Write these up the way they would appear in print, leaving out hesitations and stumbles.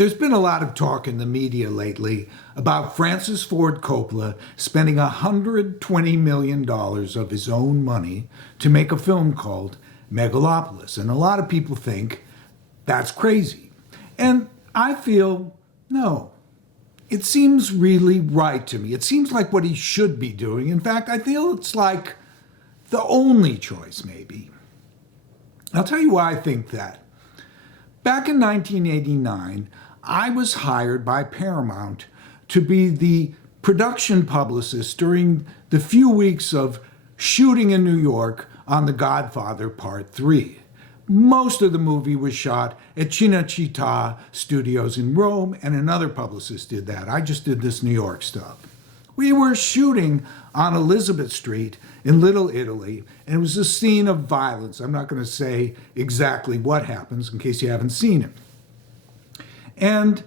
There's been a lot of talk in the media lately about Francis Ford Coppola spending $120 million of his own money to make a film called Megalopolis. And a lot of people think that's crazy. And I feel, no. It seems really right to me. It seems like what he should be doing. In fact, I feel it's like the only choice, maybe. I'll tell you why I think that. Back in 1989, I was hired by Paramount to be the production publicist during the few weeks of shooting in New York on The Godfather Part 3. Most of the movie was shot at Cinecittà Studios in Rome, and another publicist did that. I just did this New York stuff. We were shooting on Elizabeth Street in Little Italy, and it was a scene of violence. I'm not going to say exactly what happens in case you haven't seen it. And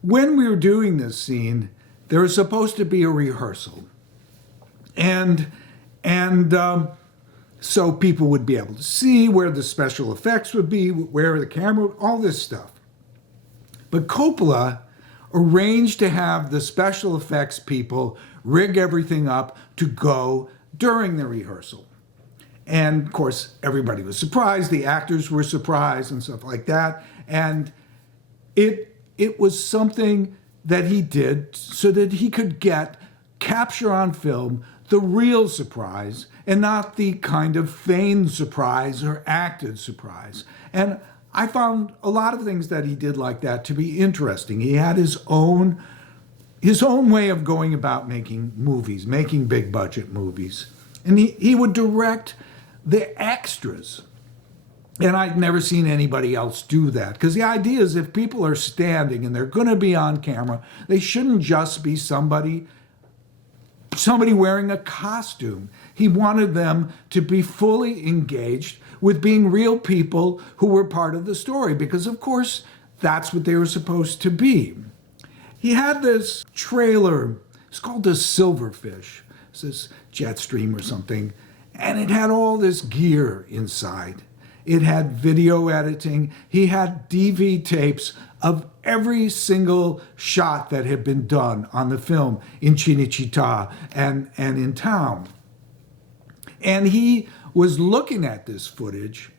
when we were doing this scene, there was supposed to be a rehearsal. And so people would be able to see where the special effects would be, where the camera, all this stuff. But Coppola arranged to have the special effects people rig everything up to go during the rehearsal. And of course, everybody was surprised, the actors were surprised and stuff like that. And it was something that he did so that he could capture on film the real surprise and not the kind of feigned surprise or acted surprise. And I found a lot of things that he did like that to be interesting. He had his own way of going about making movies, making big budget movies. And he would direct the extras. And I'd never seen anybody else do that. Because the idea is if people are standing and they're going to be on camera, they shouldn't just be somebody wearing a costume. He wanted them to be fully engaged with being real people who were part of the story, because of course that's what they were supposed to be. He had this trailer, it's called the Silverfish. It's this jet stream or something, and it had all this gear inside. It had video editing. He had DV tapes of every single shot that had been done on the film in Cinecittà and in town. And he was looking at this footage,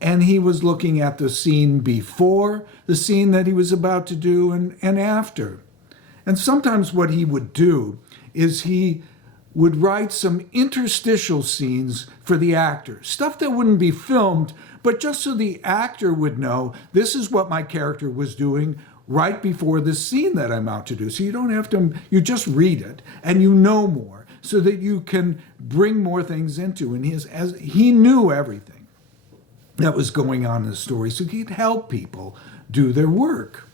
and he was looking at the scene before, the scene that he was about to do, and after. And sometimes what he would do is he would write some interstitial scenes for the actor, stuff that wouldn't be filmed, but just so the actor would know this is what my character was doing right before the scene that I'm out to do. So you don't have to, you just read it and you know more so that you can bring more things into. And as he knew everything that was going on in the story, so he'd help people do their work.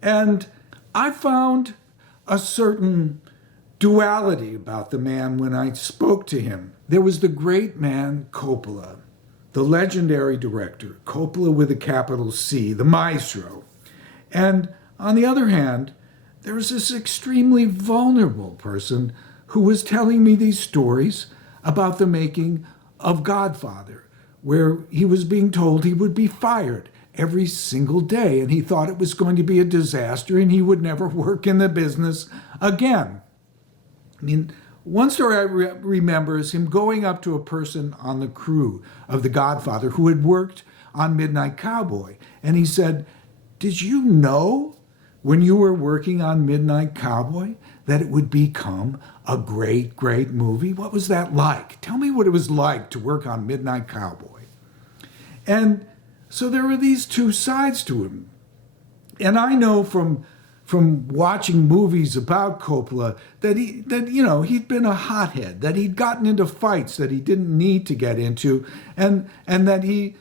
And I found a certain duality about the man when I spoke to him. There was the great man Coppola, the legendary director, Coppola with a capital C, the maestro. And on the other hand, there was this extremely vulnerable person who was telling me these stories about the making of Godfather, where he was being told he would be fired every single day, and he thought it was going to be a disaster and he would never work in the business again. I mean, one story I remember is him going up to a person on the crew of The Godfather who had worked on Midnight Cowboy. And he said, "Did you know when you were working on Midnight Cowboy that it would become a great, great movie? What was that like? Tell me what it was like to work on Midnight Cowboy." And so there were these two sides to him. And I know from watching movies about Coppola that he'd been a hothead, that he'd gotten into fights that he didn't need to get into, and that he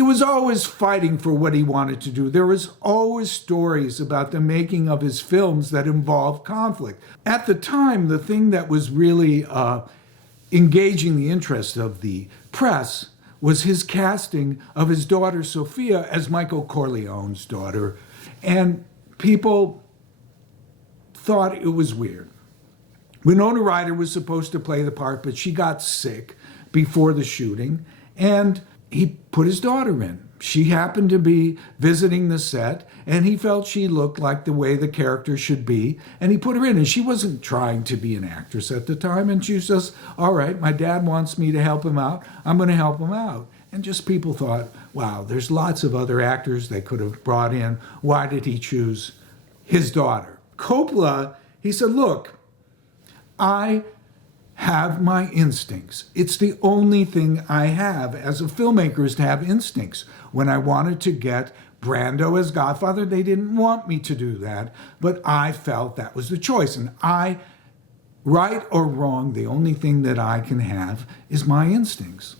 was always fighting for what he wanted to do. There was always stories about the making of his films that involved conflict. At the time, the thing that was really engaging the interest of the press was his casting of his daughter Sophia as Michael Corleone's daughter. And people thought it was weird. Winona Ryder was supposed to play the part, but she got sick before the shooting, and he put his daughter in. she happened to be visiting the set, and he felt she looked like the way the character should be, and he put her in. And she wasn't trying to be an actress at the time, and she was just, all right, my dad wants me to help him out. I'm going to help him out. And just people thought, wow, there's lots of other actors they could have brought in. Why did he choose his daughter? Coppola, he said, look, I have my instincts. It's the only thing I have as a filmmaker is to have instincts. When I wanted to get Brando as Godfather, they didn't want me to do that, but I felt that was the choice. And I, right or wrong, the only thing that I can have is my instincts.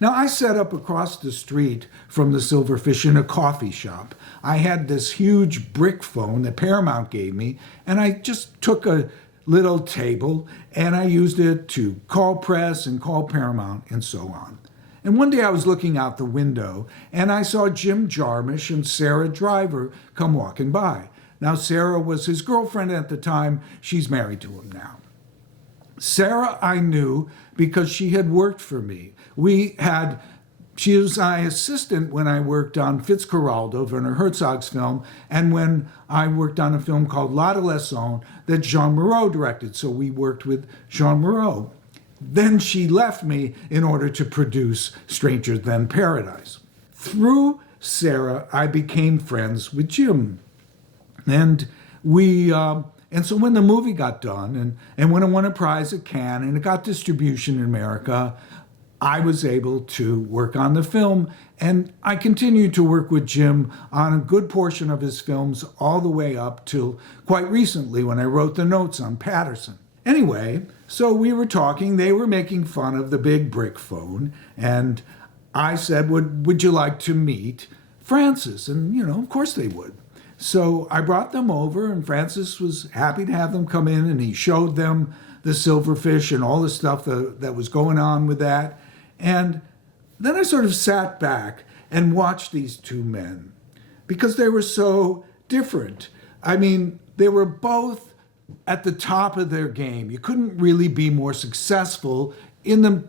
Now, I set up across the street from the Silverfish in a coffee shop. I had this huge brick phone that Paramount gave me, and I just took a little table and I used it to call press and call Paramount and so on. And one day I was looking out the window and I saw Jim Jarmusch and Sara Driver come walking by. Now, Sara was his girlfriend at the time. She's married to him now. Sara I knew because she had worked for me. She was my assistant when I worked on Fitzcarraldo, Werner Herzog's film, and when I worked on a film called L'Adolescent that Jean Moreau directed. So we worked with Jean Moreau. Then she left me in order to produce Stranger Than Paradise. Through Sara, I became friends with Jim. And so when the movie got done, and when it won a prize at Cannes, and it got distribution in America, I was able to work on the film, and I continued to work with Jim on a good portion of his films all the way up till quite recently when I wrote the notes on Patterson. Anyway, so we were talking, they were making fun of the big brick phone, and I said, would you like to meet Francis? And, of course they would. So I brought them over, and Francis was happy to have them come in, and he showed them the Silverfish and all the stuff that was going on with that. And then I sort of sat back and watched these two men because they were so different. I mean, they were both at the top of their game. You couldn't really be more successful in the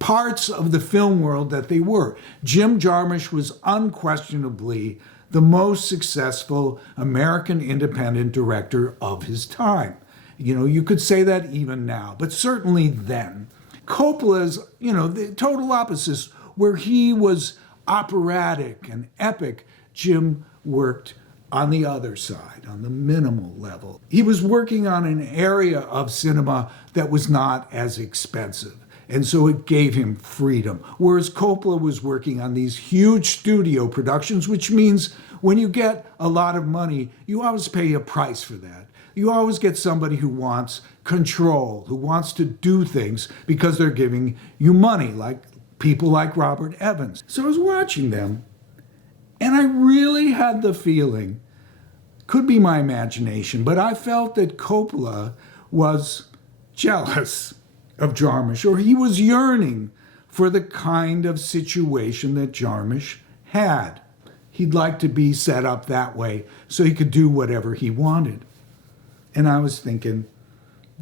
parts of the film world that they were. Jim Jarmusch was unquestionably the most successful American independent director of his time. You could say that even now, but certainly then. Coppola's, the total opposites, where he was operatic and epic, Jim worked on the other side, on the minimal level. He was working on an area of cinema that was not as expensive, and so it gave him freedom. Whereas Coppola was working on these huge studio productions, which means when you get a lot of money, you always pay a price for that. You always get somebody who wants control, who wants to do things because they're giving you money, like people like Robert Evans. So I was watching them, and I really had the feeling, could be my imagination, but I felt that Coppola was jealous of Jarmusch, or he was yearning for the kind of situation that Jarmusch had. He'd like to be set up that way so he could do whatever he wanted. And I was thinking,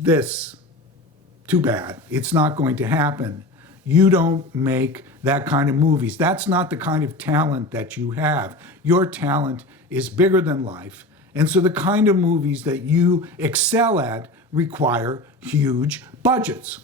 too bad. It's not going to happen. You don't make that kind of movies. That's not the kind of talent that you have. Your talent is bigger than life. And so the kind of movies that you excel at require huge budgets.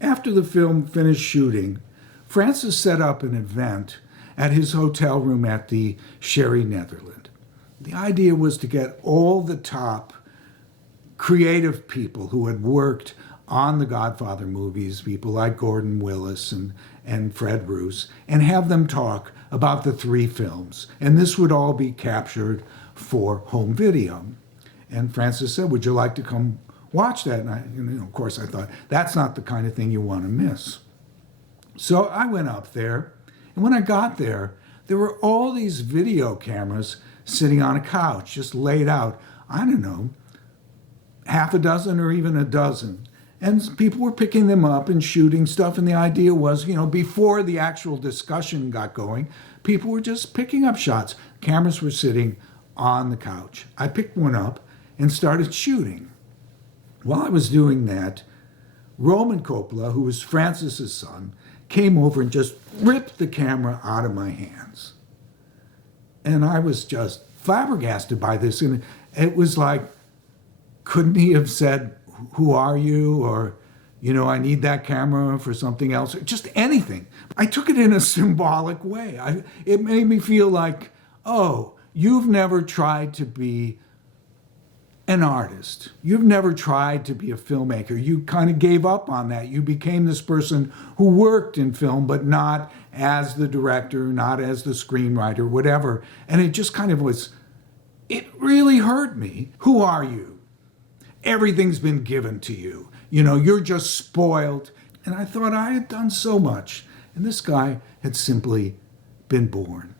After the film finished shooting, Francis set up an event at his hotel room at the Sherry-Netherland. The idea was to get all the top creative people who had worked on the Godfather movies, people like Gordon Willis and Fred Roos, and have them talk about the three films. And this would all be captured for home video. And Francis said, would you like to come watch that? And of course, I thought, that's not the kind of thing you want to miss. So I went up there, and when I got there were all these video cameras sitting on a couch, just laid out, I don't know, half a dozen or even a dozen. And people were picking them up and shooting stuff, and the idea was, before the actual discussion got going, people were just picking up shots. Cameras were sitting on the couch. I picked one up, and started shooting. While I was doing that, Roman Coppola, who was Francis's son, came over and just ripped the camera out of my hands. And I was just flabbergasted by this. And it was like, couldn't he have said, "Who are you?" Or, "I need that camera for something else," or just anything. I took it in a symbolic way. It made me feel like, oh, you've never tried to be an artist. You've never tried to be a filmmaker. You kind of gave up on that. You became this person who worked in film, but not as the director, not as the screenwriter, whatever. And it just kind of was, it really hurt me. Who are you? Everything's been given to you. You're just spoiled. And I thought I had done so much, and this guy had simply been born.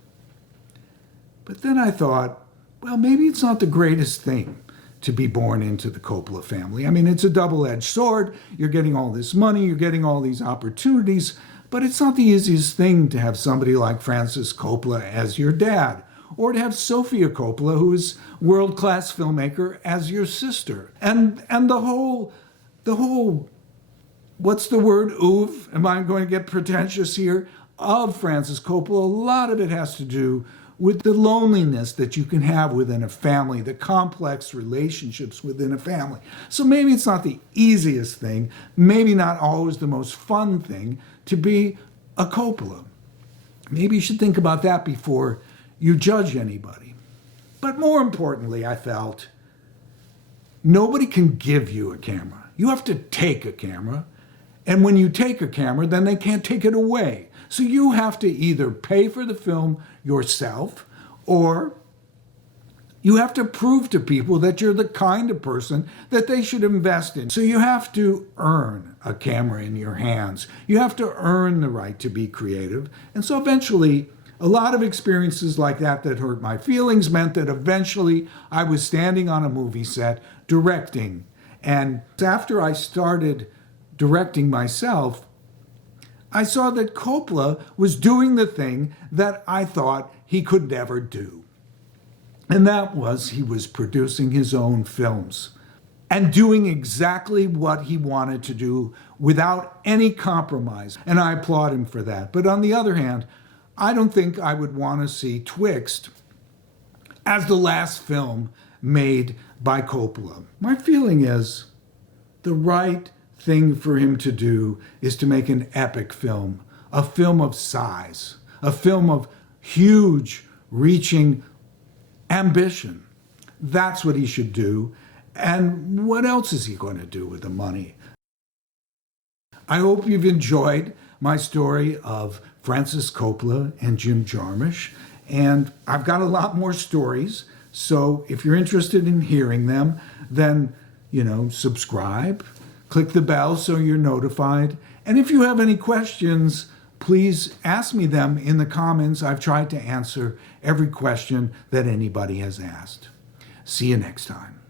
But then I thought, well, maybe it's not the greatest thing to be born into the Coppola family. I mean, it's a double-edged sword. You're getting all this money, you're getting all these opportunities, but it's not the easiest thing to have somebody like Francis Coppola as your dad, or to have Sophia Coppola, who is world-class filmmaker, as your sister. And the whole, what's the word, oeuvre? Am I going to get pretentious here? Of Francis Coppola, a lot of it has to do with the loneliness that you can have within a family, the complex relationships within a family. So maybe it's not the easiest thing, maybe not always the most fun thing to be a Coppola. Maybe you should think about that before you judge anybody. But more importantly, I felt, nobody can give you a camera. You have to take a camera. And when you take a camera, then they can't take it away. So you have to either pay for the film yourself, or you have to prove to people that you're the kind of person that they should invest in. So you have to earn a camera in your hands. You have to earn the right to be creative. And so eventually, a lot of experiences like that hurt my feelings meant that eventually I was standing on a movie set directing. And after I started directing myself, I saw that Coppola was doing the thing that I thought he could never do. And that was, he was producing his own films and doing exactly what he wanted to do without any compromise. And I applaud him for that. But on the other hand, I don't think I would want to see Twixt as the last film made by Coppola. My feeling is the right thing for him to do is to make an epic film, a film of size, a film of huge, reaching ambition. That's what he should do. And what else is he going to do with the money? I hope you've enjoyed my story of Francis Coppola and Jim Jarmusch. And I've got a lot more stories. So if you're interested in hearing them, then, subscribe. Click the bell so you're notified. And if you have any questions, please ask me them in the comments. I've tried to answer every question that anybody has asked. See you next time.